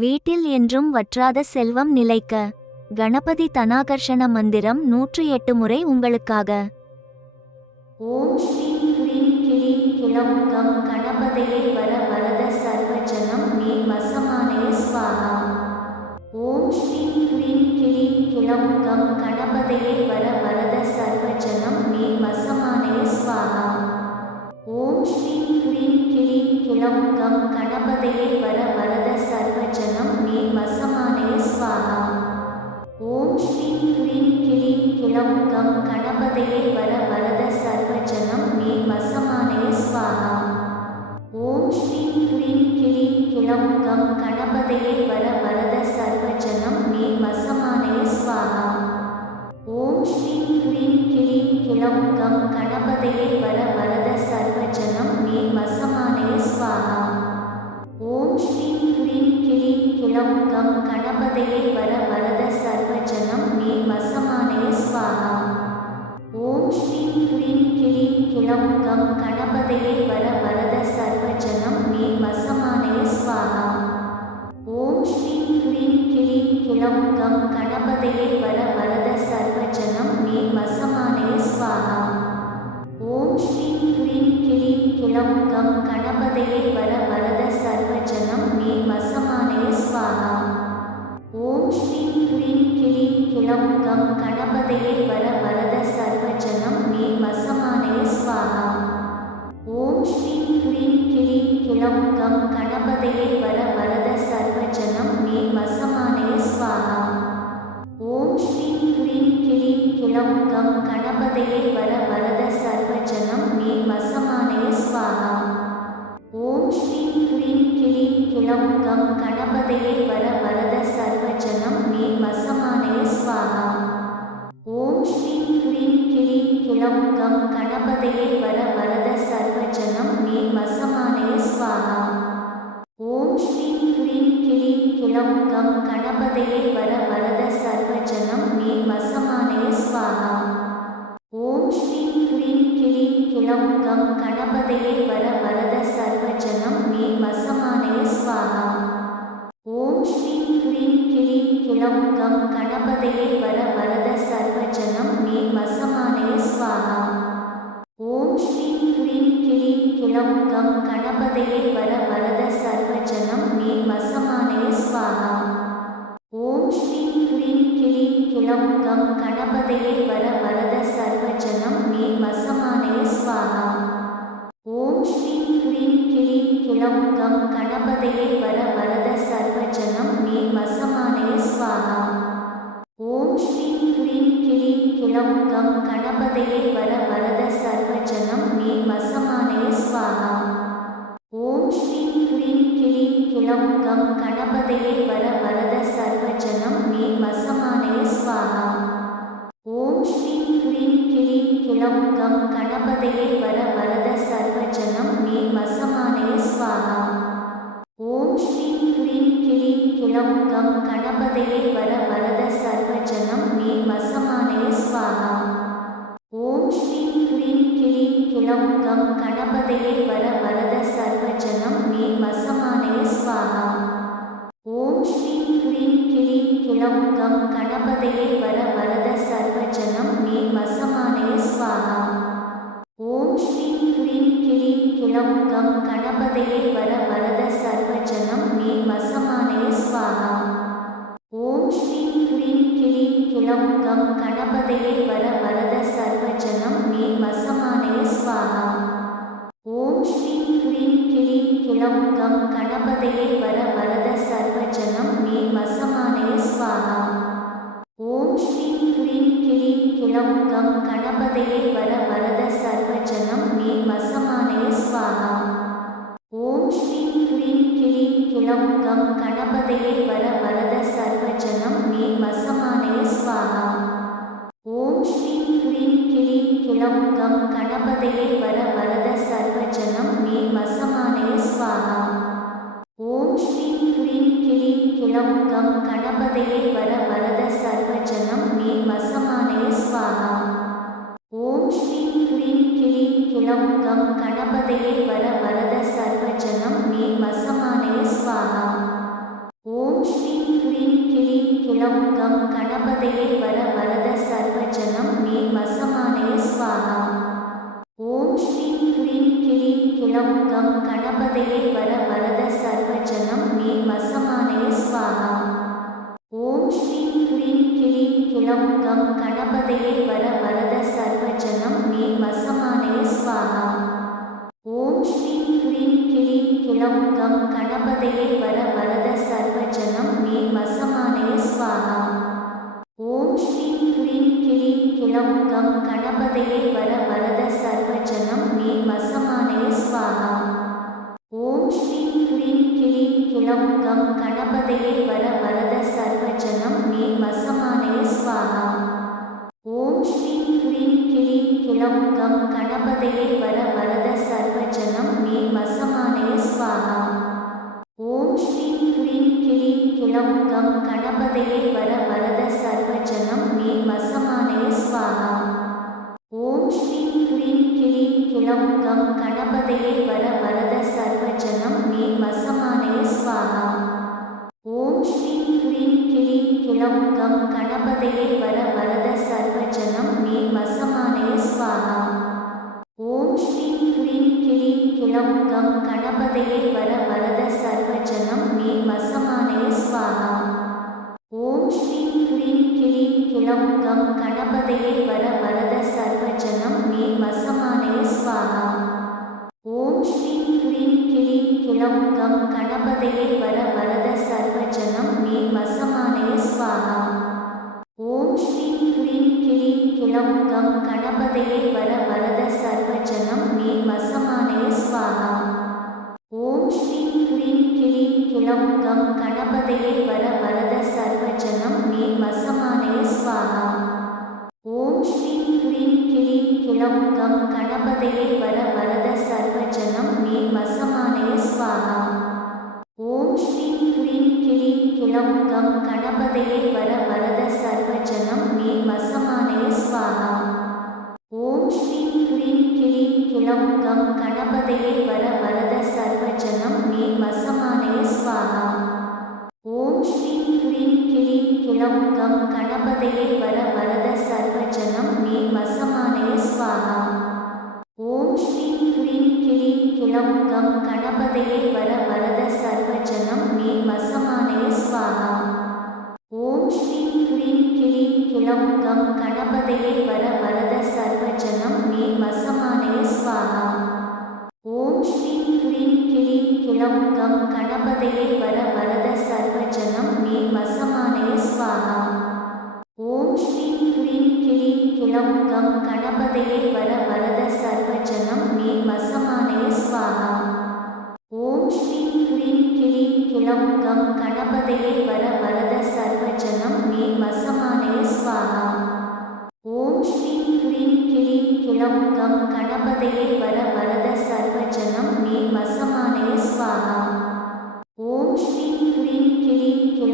வீட்டில் என்றும் வற்றாத செல்வம் நிலைக்க. கணபதி தனாகர்ஷண மந்திரம் நூற்று எட்டு முறை உங்களுக்காக. ஓம் ஸ்ரீம் ஹ்ரீம் கிளீம் கிளம் கம் கணபதையே வர வரத சர்வஜனம் மே வசமானய ஸ்வாகா. ஓம் ஸ்ரீம் ஹ்ரீம் கிளீம் கிளம் கம் கணபதையே வர வரத சர்வஜனம் மே வசமானய ஸ்வாகா. ஓம் ஸ்ரீம் ஹ்ரீம் கிளீம் கிளம் கம் கணபதையே வர வரத கம் வர வரத சர்வஜனம் மே வசமானய ஸ்வாஹா ஓம் ஸ்ரீம் ஹ்ரீம் கிளீம் கிளம் கம் கணபதையே வர வரத சர்வஜனம் மே வசமானய ஸ்வாஹா ஓம் ஸ்ரீம் ஹ்ரீம் கிளீம் கிளம் கம் கணபதையே வர வரத சர்வஜனம் மே வசமானய ஸ்வாஹா ஓம் ஸ்ரீம் ஹ்ரீம் கிளீம் கிளம் கம் கணபதையே வர வரத சர்வஜனம் கிளீம் கிளம் கம் கணபதையே வர வரத சர்வஜனம் மே வசமானய ஸ்வாகா. ஓம் ஸ்ரீம் ஹ்ரீம் கிளீம் கிளம் கம் கணபதையே வர வரத சர்வஜனம் மே வசமானய ஸ்வாகா. ஓம் ஸ்ரீம் ஹ்ரீம் கிளீம் கிளம் கம் கணபதையே வர வரத சர்வஜனம் மே வசமானய ஸ்வாகா. ஓம் ஸ்ரீம் ஹ்ரீம் கிளீம் கிளம் கம் கணபதையே கணபதையே வர வரத சர்வஜனம் மே வசமானய ஸ்வாஹா ஓம் ஸ்ரீம் ஹ்ரீம் கிளீம் கிளம் கம் கணபதையே வர வரத சர்வஜனம் மே வசமானய ஸ்வாஹா ஓம் ஸ்ரீம் ஹ்ரீம் கிளீம் கிளம் கம் கணபதையே வர வரத சர்வஜனம் மே வசமானய ஸ்வாஹா ஓம் ஸ்ரீம் ஹ்ரீம் கிளீம் கிளம் கம் கணபதையே வர கம் கணபதையே வர கணபதையே கம் கணபதையே வர வரத சர்வஜனம் மே வசமானய ஸ்வாஹா ஓம் ஸ்ரீம் ஹ்ரீம் கிளீம் கிளம் கம் கணபதையே வர வரத சர்வஜனம் மே வசமானய ஸ்வாஹா ஓம் ஸ்ரீம் ஹ்ரீம் கிளீம் கிளம் கம் கணபதையே வர வரத சர்வஜனம் மே வசமானய ஸ்வாஹா ஓம் ஸ்ரீம் ஹ்ரீம் கிளீம் கிளம் கம் கிளீம் கிளம் கம் கணபதையே வர வரத சர்வஜனம் மே வசமானய ஸ்வாகா ஓம் ஸ்ரீம் ஹ்ரீம் கிளீம் கிளம் கம் கணபதையே வர வரத சர்வஜனம் மே வசமானய ஸ்வாகா ஓம் ஸ்ரீம் ஹ்ரீம் கிளீம் கிளம் கம் கணபதையே வர வரத சர்வஜனம் மே வசமானய ஸ்வாகா ஓம் ஸ்ரீம் ஹ்ரீம் கிளீம் கிளம் கம் கணபதையே வர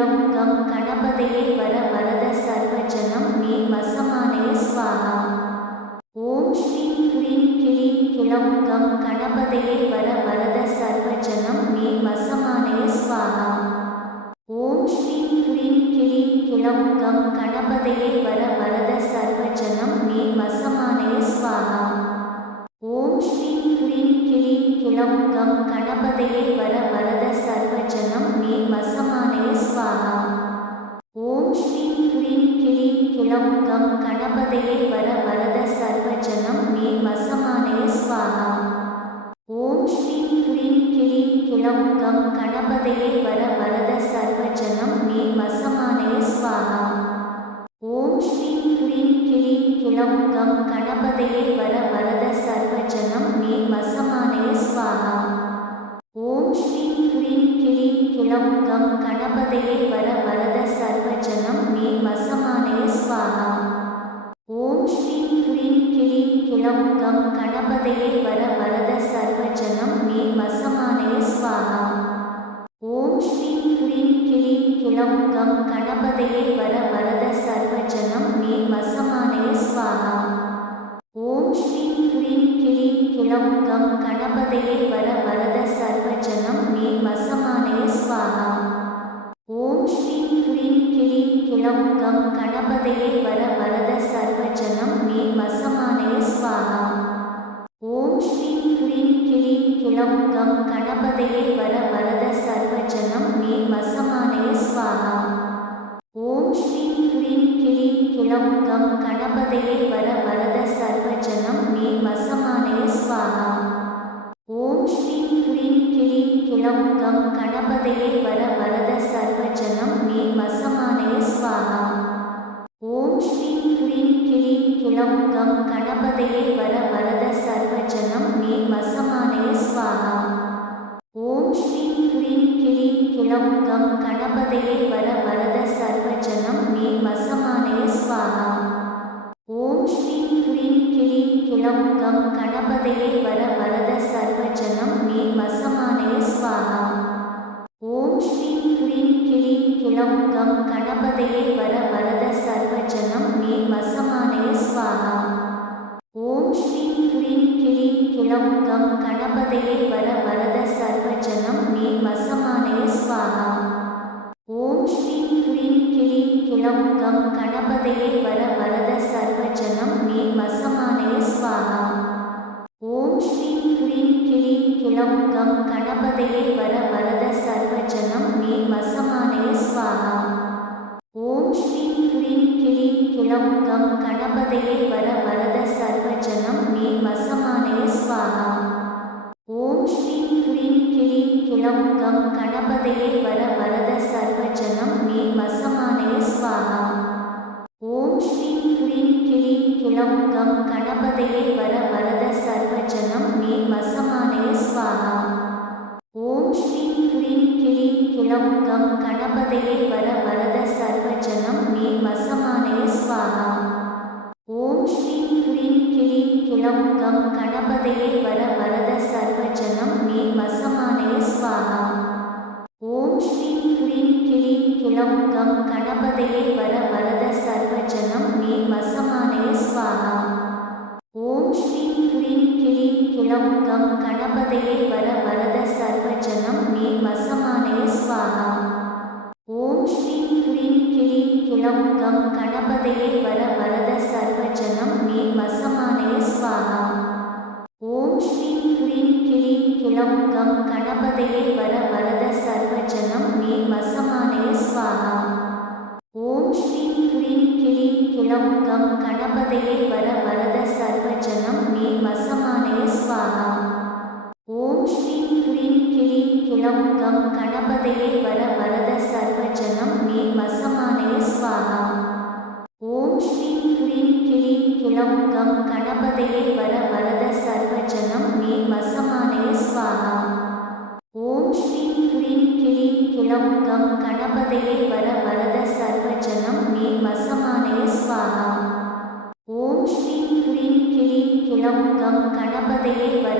கிளீம் கிளம் கம் கணபதையே வர வரத சர்வஜனம் மே வசமானய ஸ்வாஹா ஓம் ஸ்ரீம் ஹ்ரீம் கிளீம் கிளம் கம் கணபதையே வர வரத சர்வஜனம் மே வசமானய ஸ்வாஹா ஓம் ஸ்ரீம் ஹ்ரீம் கிளீம் கிளம் கம் கணபதையே வர வரத சர்வஜனம் மே வசமானய ஸ்வாஹா ஓம் ஸ்ரீம் ஹ்ரீம் கிளீம் கிளம் கம் கணபதையே வர கம் வர வரத சர்வஜனம் மே வசமானய ஸ்வாகா ஓம் ஸ்ரீம் ஹ்ரீம் கிளீம் கிளம் கம் கணபதையே வர வரத சர்வஜனம் மே வசமானய ஸ்வாகா ஓம் ஸ்ரீம் ஹ்ரீம் கிளீம் கிளம் கம் கணபதையே வர வரத சர்வஜனம் மே வசமானய ஸ்வாகா ஓம் ஸ்ரீம் ஹ்ரீம் கிளீம் கிளம் கம் கணபதையே வர வரத சர்வஜனம் மே வசமானய ஸ்வாகா ஓம் ஸ்ரீம் ஹ்ரீம் கிளீம் கிளம் கம் கணபதையே வர வரத சர்வஜனம் மே வசமானய ஸ்வாஹா ஓம் ஸ்ரீம் ஹ்ரீம் கிளீம் கிளம் கம் கணபதையே நர்மதையே வர வரத சர்வஜனம் மே வசமானய ஸ்வாகா ஓம் ஸ்ரீம் ஹ்ரீம் கிளீம் கிளம் கம் கணபதையே வர வரத சர்வஜனம் மே வசமானய ஸ்வாகா ஓம் ஸ்ரீம் ஹ்ரீம் கிளீம் கிளம் கம் கணபதையே வர வரத சர்வஜனம் மே வசமானய ஸ்வாகா ஓம் ஸ்ரீம் ஹ்ரீம் கிளீம் கிளம் கம் கணபதையே வர இளவுகம் கணபதையே வர வரத சர்வஜனம் மே வசமானய ஸ்வாகா ஓம் ஸ்ரீம் ஹ்ரீம் கிளீம் கிளவுகம் கணபதையே வர வரத சர்வஜனம் மே வசமானய ஸ்வாகா ஓம் ஸ்ரீம் ஹ்ரீம் கிளீம் கிளவுகம் கணபதையே வர வரத சர்வஜனம் மே வசமானய ஸ்வாகா ஓம் ஸ்ரீம் ஹ்ரீம் கிளீம் கிளவுகம் கணபதையே வர வரத தந்தையை கணபதியை வர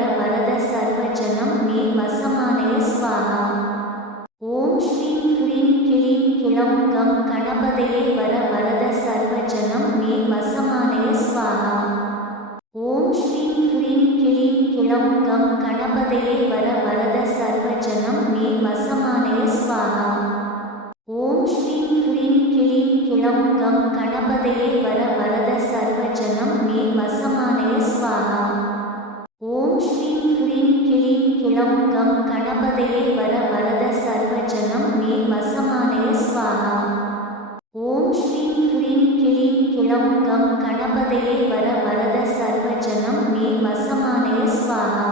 உள்ளம் கம் கணபதையே வர வரத சர்வஜனம் மே வசமானய ஸ்வாகா. ஓம் ஸ்ரீம் ஹ்ரீம் கிளீம் கிளம் கம் கணபதையே வர வரத சர்வஜனம் மே வசமானய ஸ்வாகா. ஓம் ஸ்ரீம் ஹ்ரீம் கிளீம் கிளம் கம் கணபதையே வர வரத சர்வஜனம் மே வசமானய ஸ்வாகா.